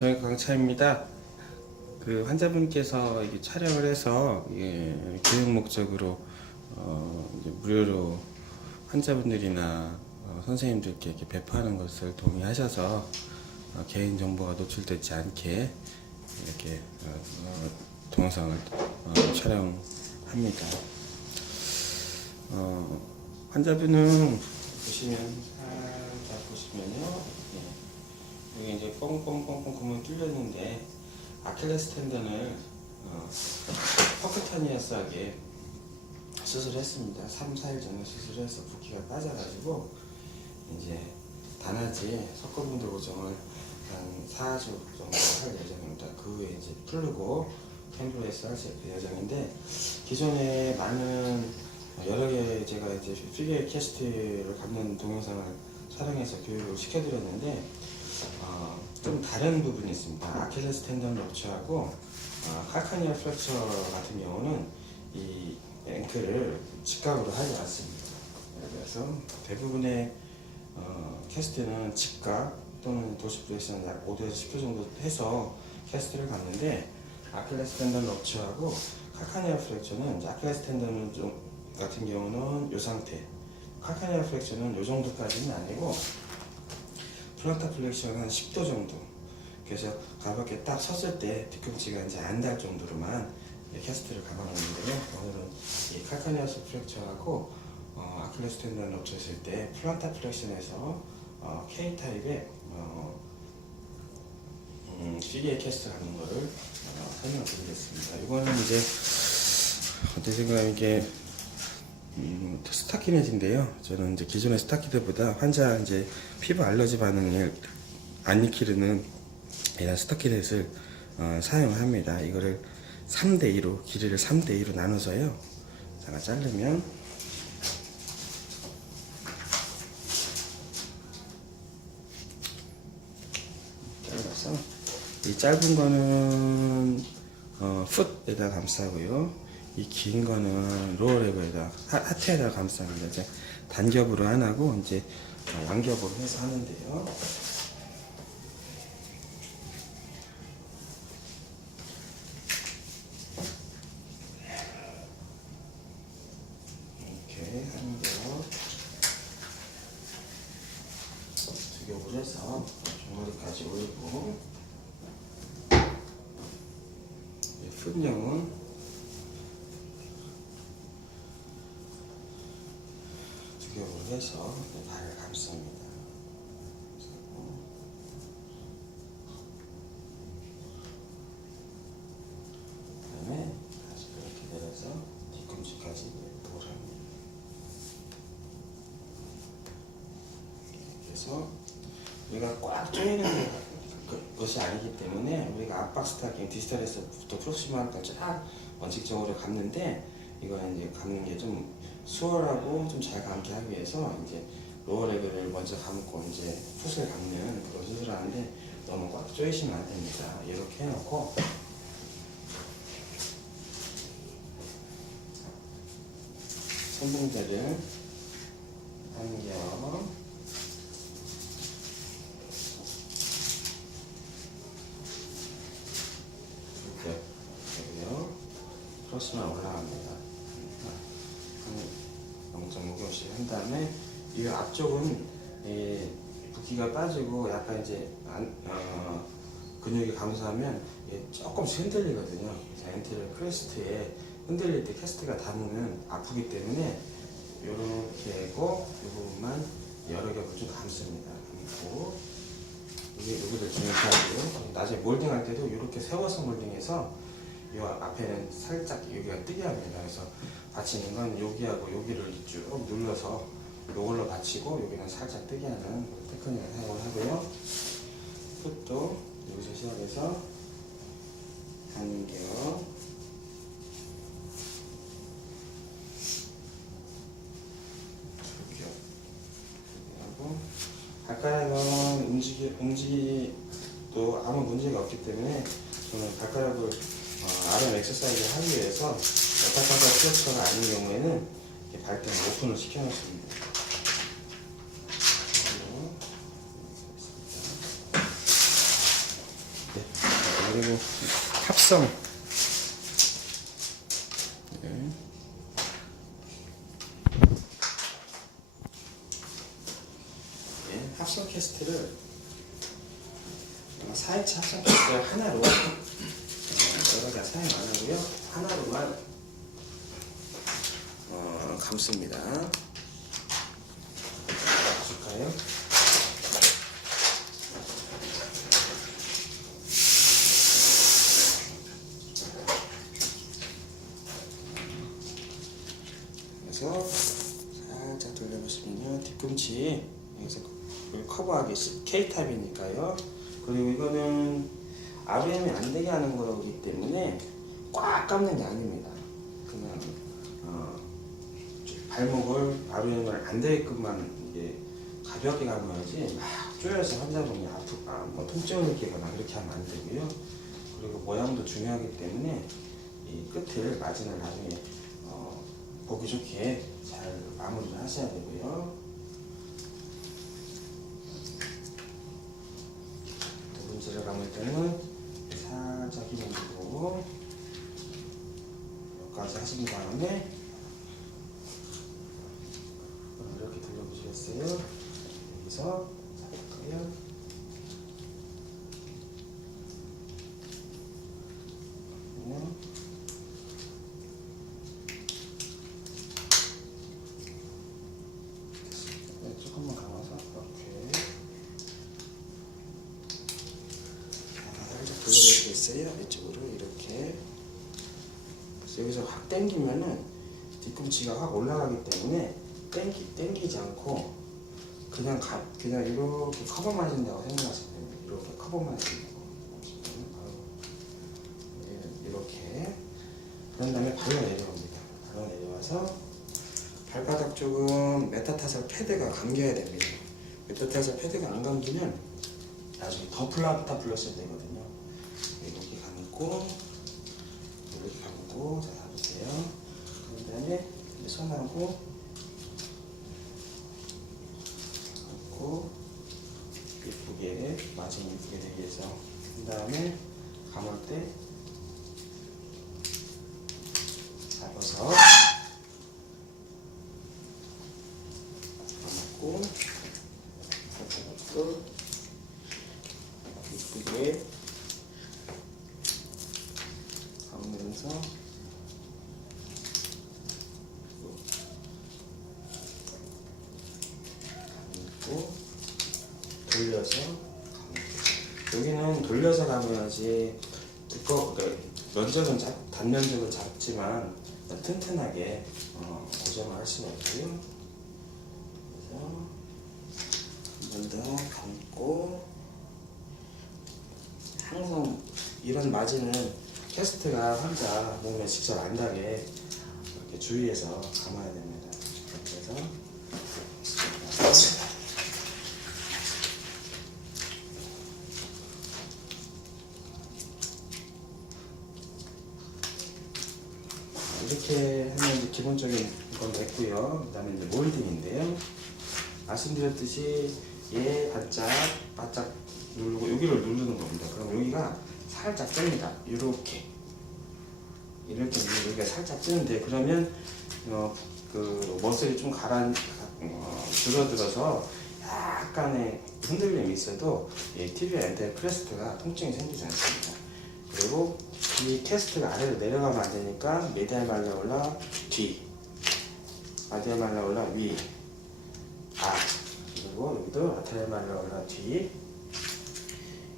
저희 강차입니다. 그 환자분께서 이게 촬영을 해서 예, 교육 목적으로 어, 무료로 환자분들이나 어, 선생님들께 이렇게 배포하는 것을 동의하셔서 어, 개인 정보가 노출되지 않게 이렇게 어, 어, 동영상을 어, 촬영합니다. 어, 환자분은 보시면 살짝 보시면요. 예. 여기 이제 뻥뻥뻥뻥 구멍 뚫렸는데 아킬레스 텐던을 어, 퍼크타니아스하게 수술했습니다. 3, 4일 전에 수술해서 붓기가 빠져가지고 이제 단아지 석고분들 고정을 한 4주 정도 할 예정입니다. 그 후에 이제 풀르고 캠브레스 할 예정인데 기존에 많은 여러 개 제가 이제 피겨 캐스트를 갖는 동영상을 촬영해서 교육을 시켜드렸는데 어, 좀 다른 부분이 있습니다. 아킬레스 텐던 럽처하고 어, 칼카니아 프랙처 같은 경우는 이 앵클을 직각으로 하지 않습니다. 그래서 대부분의 어, 캐스트는 직각 또는 도시 프레션 약 5에서 10회 정도 해서 캐스트를 갖는데 아킬레스 텐던 럽처하고 칼카니아 프랙처는 아킬레스 텐던 좀 같은 경우는 이 상태 칼카니아 프랙처는 이 정도까지는 아니고 플란타 플렉션은 10도 정도. 그래서 가볍게 딱 섰을 때 뒤꿈치가 이제 안 닿을 정도로만 이 캐스트를 감아놓는데요. 오늘은 이 칼카니아스 프랙처하고 어, 아킬레스 텐던 럽쳤을 때 플란타 플렉션에서 어, K 타입의 어, 음, 피기에 캐스트 하는 거를 어, 설명을 드리겠습니다. 이거는 이제 어떻게 생각하면 이게 음, 스타키넷인데요. 저는 이제 기존의 스타키넷보다 환자 이제 피부 알러지 반응을 안 일으키는 이런 스타키넷을 어, 사용합니다. 이거를 3대 2로 길이를 3대 2로 나눠서요. 제가 자르면 잘라서 이 짧은 거는 어, 풋에다 감싸고요. 이 긴 거는 하- 하트에다 감쌉니다. 이제 단겹으로 안 하고 이제 어, 완겹으로 해서 하는데요. 이렇게 하는 거. 두 겹을 해서 종아리까지 올리고 이 풋령은 두 겹을 해서 발을 몰아냅니다. 그래서 우리가 꽉 조이는 그- 것이 아니기 때문에 우리가 압박 스타킹 디지털에서부터 프록시마까지 쫙 원칙적으로 감는데 이거는 이제 감는 게 좀 수월하고 좀 잘 감게 하기 위해서 이제 로어 레벨을 먼저 감고 이제 풋을 감는 그런 수술을 하는데 너무 꽉 조이시면 안 됩니다. 이렇게 해놓고 손등대를 당겨 이렇게 되고요. 올라갑니다. 한 0.5교씩 한 다음에 이 앞쪽은 이 붓기가 빠지고 약간 이제 안, 어, 근육이 감소하면 이게 조금씩 흔들리거든요. 자, 엔티를 크레스트에 흔들릴 때 캐스트가 닿으면 아프기 때문에 이렇게 하고 이 부분만 여러 겹을 좀 감습니다. 감고 여기 여기를 진행하고요. 나중에 몰딩할 때도 이렇게 세워서 몰딩해서 이 앞에는 살짝 여기가 뜨게 합니다. 그래서 받치는 건 여기하고 여기를 쭉 눌러서 이걸로 받치고 여기는 살짝 뜨게 하는 테크닉을 사용을 하고요. 풋도 여기서 시작해서 단겨 두겨 하고 발가락은 움직이 움직이도 아무 문제가 없기 때문에 저는 발가락을 어, RM 엑서사이즈를 하기 위해서 여타파사 피어처가 아닌 경우에는 발등 오픈을 시켜놓습니다. 그리고 그리고 합성. 네. 네, 합성 캐스트를 4인치 합성 캐스트 하나로 어, 개 사용 안 하고요. 하나로만 어, 감습니다. 볼까요? 그래서 살짝 돌려보시면요 뒤꿈치 여기서 이걸 커버하기 K탑이니까요 그리고 이거는 RM이 안 되게 하는 거기 때문에 꽉 감는 게 아닙니다 그냥 어, 발목을 RM을 안 되게끔만 이제 가볍게 감아야지 막 조여서 환자분이 아프, 아, 뭐 통증을 느끼거나 그렇게 하면 안 되고요 그리고 모양도 중요하기 때문에 이 끝을 마진을 나중에 어, 보기 좋게 잘 마무리를 하셔야 되고요. 두 번째를 감을 때는 힘을 주고 여기까지 하신 다음에 이렇게 돌려보시겠어요? 여기서? 그러면 네, 조금만 감아서 이렇게 돌려볼 수 있어요 이쪽으로 이렇게 여기서 확 당기면은 뒤꿈치가 확 올라가기 때문에 당기, 당기지 않고 그냥 가, 그냥 이렇게 커버만 하신다고 생각하시면 됩니다 이렇게 커버만 하신다고 이렇게 그런 다음에 발로 내려옵니다 발로 내려와서 발바닥 쪽은 메타타살 패드가 감겨야 됩니다. 메타타살 패드가 안 감기면 나중에 더 플라타 플러스 되거든요. 감고 이렇게 감고 자 잡으세요. 그 다음에 손하고 감고 예쁘게 마진 예쁘게 되기 위해서 그 다음에 감을 때 잡아서 감고 이쁘게 감으면서 감고 돌려서 감고 여기는 돌려서 감아야지 두꺼 그러니까 면적은 작, 단면적은 작지만 튼튼하게 어, 고정을 할 수가 있고요. 그래서 한 번 더 감고 항상 이런 마진은 캐스트가 환자 몸에 직접 안 닿게 이렇게 주의해서 감아야 됩니다. 그래서 이렇게 하면 이제 기본적인 건 됐고요. 그 다음에 이제 몰딩인데요. 말씀드렸듯이 얘 바짝 바짝 누르고 여기를 누르는 겁니다. 그럼 여기가 살짝 뜹니다. 이렇게 이렇게 여기가 살짝 뜨는데 그러면 어, 그 머슬이 좀 가라 어, 줄어들어서 약간의 흔들림이 있어도 이 티비아 엔터 크레스트가 통증이 생기지 않습니다. 그리고 이 캐스트가 아래로 내려가면 안 되니까 메디알 말레올라 뒤, 마디알 말레올라 위, 아 그리고 여기도 라테랄 말레올라 뒤,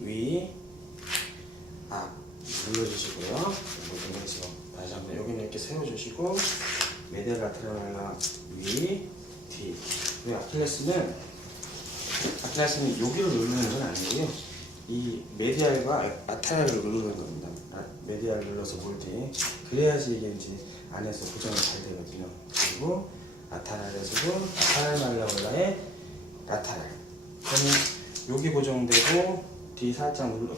위, 아 눌러주시고요. 눌러서 다시 한번 여기는 이렇게 세워주시고 라테랄 말레올라 위, 뒤. 그리고 아킬레스는 아킬레스는 여기를 누르는 건 아니고요. 이 메디알과 아타야를 누르는 겁니다. 아, 메디알 눌러서 볼때 그래야지 이게 이제 안에서 고정이 잘 되거든요. 그리고 아타랄에서도 아타랄 말라올라의 아타랄. 그러면 여기 고정되고 뒤 살짝 눌러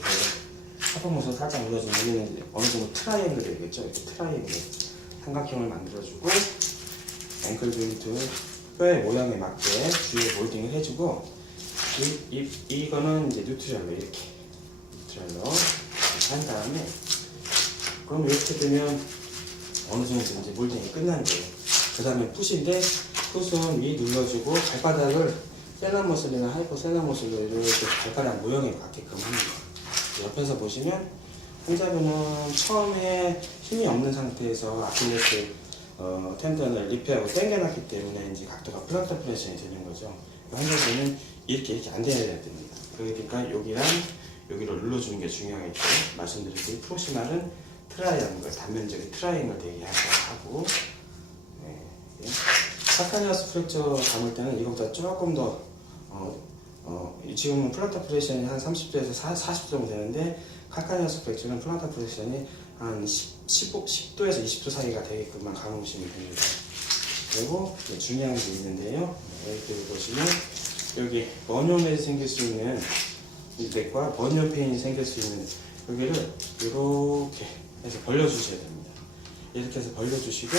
하품모서 살짝 눌러주면 여기는 어느 정도 트라이앵글 되겠죠. 이렇게 트라이앵글 삼각형을 만들어주고 앵클 조인트 뼈의 모양에 맞게 주위에 몰딩을 해주고 이, 이, 이거는 이제 뉴트럴로 이렇게 뉴트럴로 이렇게 한 다음에 그럼 이렇게 되면 어느 정도 이제 몰딩이 끝난 거예요. 그 다음에 풋인데 풋은 위 눌러주고 발바닥을 세나머슬이나 하이퍼 세나머슬로 이렇게 발바닥 모형에 맞게끔 합니다. 옆에서 보시면 환자분은 처음에 힘이 없는 상태에서 아킬레스 어, 텐던을 리페하고 당겨놨기 때문에 이제 각도가 플라터 프레션이 되는 거죠. 환자분은 이렇게 이렇게 안 돼야 됩니다. 그러니까 여기랑 여기를 눌러주는 게 중요하겠죠. 말씀드렸듯이 프로시말은 트라이앵글, 단면적인 트라이앵글 되게 하고 네. 예. 사카니아스 프랙처 담을 때는 이거보다 조금 더 어, 어, 지금은 플라타 프레션이 한 30도에서 40도 정도 되는데 카카니아스 프랙처는 플라타 프레션이 한 10, 15, 10도에서 20도 사이가 되게끔만 감으시면 됩니다. 그리고 이제 중요한 게 있는데요. 여기 보시면 여기 번염에 생길 수 있는 이 넥과 번염 페인이 생길 수 있는 여기를 이렇게 해서 벌려주셔야 됩니다. 이렇게 해서 벌려주시고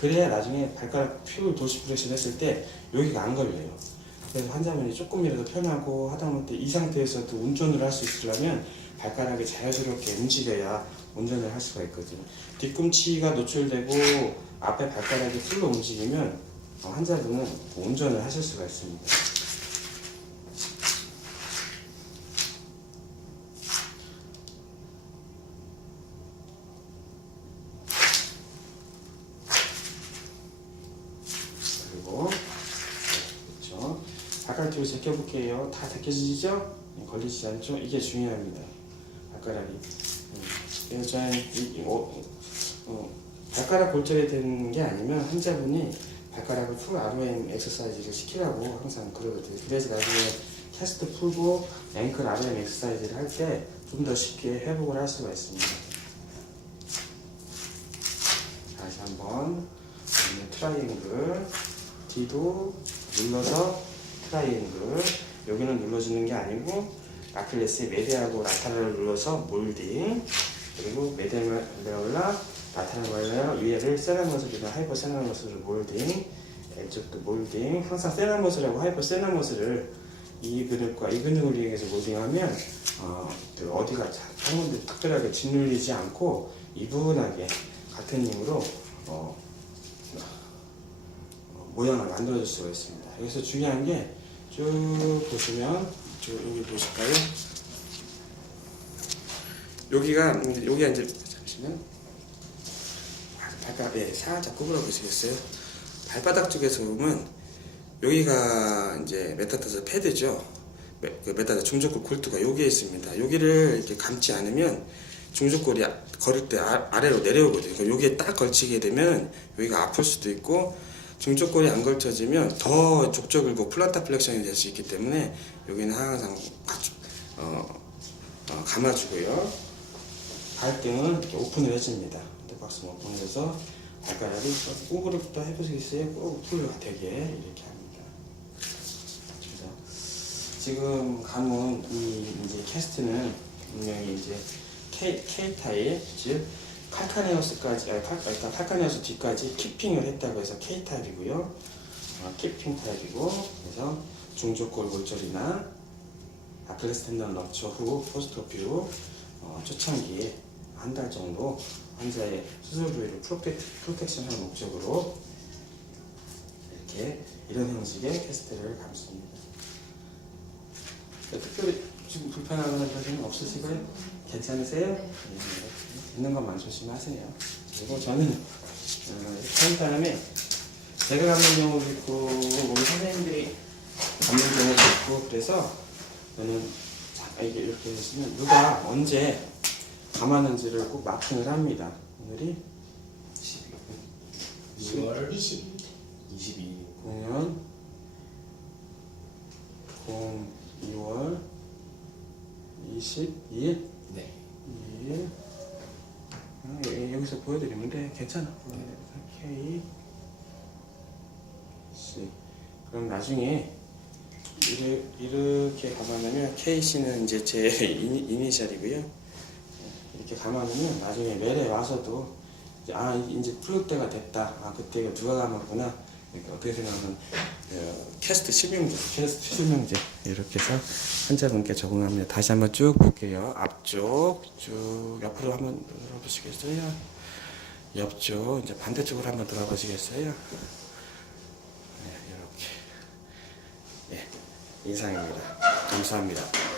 그래야 나중에 발가락 퓨 도시 프레션 했을 때 여기가 안 걸려요. 그래서 환자분이 조금이라도 편하고 하다못해 이 상태에서도 운전을 할 수 있으려면 발가락이 자연스럽게 움직여야 운전을 할 수가 있거든요. 뒤꿈치가 노출되고 앞에 발가락이 풀로 움직이면 어, 환자분은 운전을 하실 수가 있습니다. 그리고 그렇죠. 뒤로 제껴볼게요. 다 제껴지죠? 네, 걸리지 않죠? 이게 중요합니다. 발가락이. 음. 그래서 저는 이, 이, 어, 어, 발가락 골절이 되는 게 아니면 환자분이 발가락을 풀 ROM 엑서사이즈를 시키라고 항상 그러거든요. 그래서 나중에 캐스트 풀고 앵클 ROM 엑서사이즈를 할 때 좀 더 쉽게 회복을 할 수가 있습니다. 다시 한번 오늘 트라이앵글 D도 눌러서 트라이앵글 여기는 눌러주는 게 아니고 아킬레스의 메디하고 라타를 눌러서 몰딩 그리고 메데올라 라타르말라 위에를 세나머슬이나 하이퍼 세나머슬을 몰딩 왼쪽도 몰딩 항상 세나머슬하고 하이퍼 세나머슬을 이 근육과 이 근육을 이용해서 몰딩하면 어, 그 어디가 자- 한 군데 특별하게 짓눌리지 않고 이분하게 같은 힘으로 어, 어, 모양을 만들어줄 수가 있습니다. 여기서 중요한 게 쭉 보시면 저 여기 보실까요? 여기가 이제 여기가 이제 잠시만 발바닥 예 살짝 구부러 보시겠어요? 발바닥 쪽에서 보면 여기가 이제 메타타서 패드죠. 메, 그 메타타 중족골 골두가 여기에 있습니다. 여기를 이렇게 감지 않으면 중족골이 아- 걸을 때 아, 아래로 내려오거든요. 그러니까 여기에 딱 걸치게 되면 여기가 아플 수도 있고 중족골이 안 걸쳐지면 더 족저글고 플란타 플렉션이 될 수 있기 때문에 여기는 항상 꽉, 어, 어, 감아주고요. 발등은 오픈을 해줍니다. 박스 오픈해서 발가락을 꼬부리부터 해보시겠어요? 꼭 풀려가 되게 이렇게 합니다. 지금 감은 이 이제 캐스트는 분명히 이제 K, K 타입 즉 칼카네오스까지 아니, 칼, 그러니까 칼카네오스 뒤까지 키핑을 했다고 해서 K 타입이고요. 어, 키핑 타입이고 그래서 중족골 골절이나 아킬레스 텐던 럽처 후 포스트오피 후 어, 초창기에 한 달 정도 환자의 수술 부위를 프로텍, 프로텍션하는 목적으로 이렇게 이런 형식의 캐스트를 감습니다. 네, 특별히 지금 불편하거나 그런 없으시고요? 괜찮으세요? 네. 있는 것만 조심하세요. 그리고 저는 어, 한 다음에 제가 감는 경우도 있고 우리 선생님들이 감는 경우도 있고 그래서 저는 자, 이게 이렇게 보시면 누가 언제 감았는지를 꼭 마킹을 합니다. 오늘이 2월 20. 22일 9년 0 2월 22일 네. 2일 아, 여- 여기서 보여드리면 돼 괜찮아. K C 그럼 나중에 이르, 이렇게 감아놓으면 KC는 이제 제 이니, 이니 셜이고요. 이렇게 감아놓으면 나중에 메레 와서도 이제 아 이제 풀을 때가 됐다. 아 그때 누가 감았구나. 그러니까 어떻게 생각하면 어, 캐스트 실명제, 캐스트 실명제. 이렇게 해서 환자분께 적응합니다. 다시 한번 쭉 볼게요. 앞쪽 쭉 옆으로 한번 들어보시겠어요? 옆쪽 이제 반대쪽으로 한번 들어 보시겠어요? 네, 이렇게 예, 이상입니다. 감사합니다.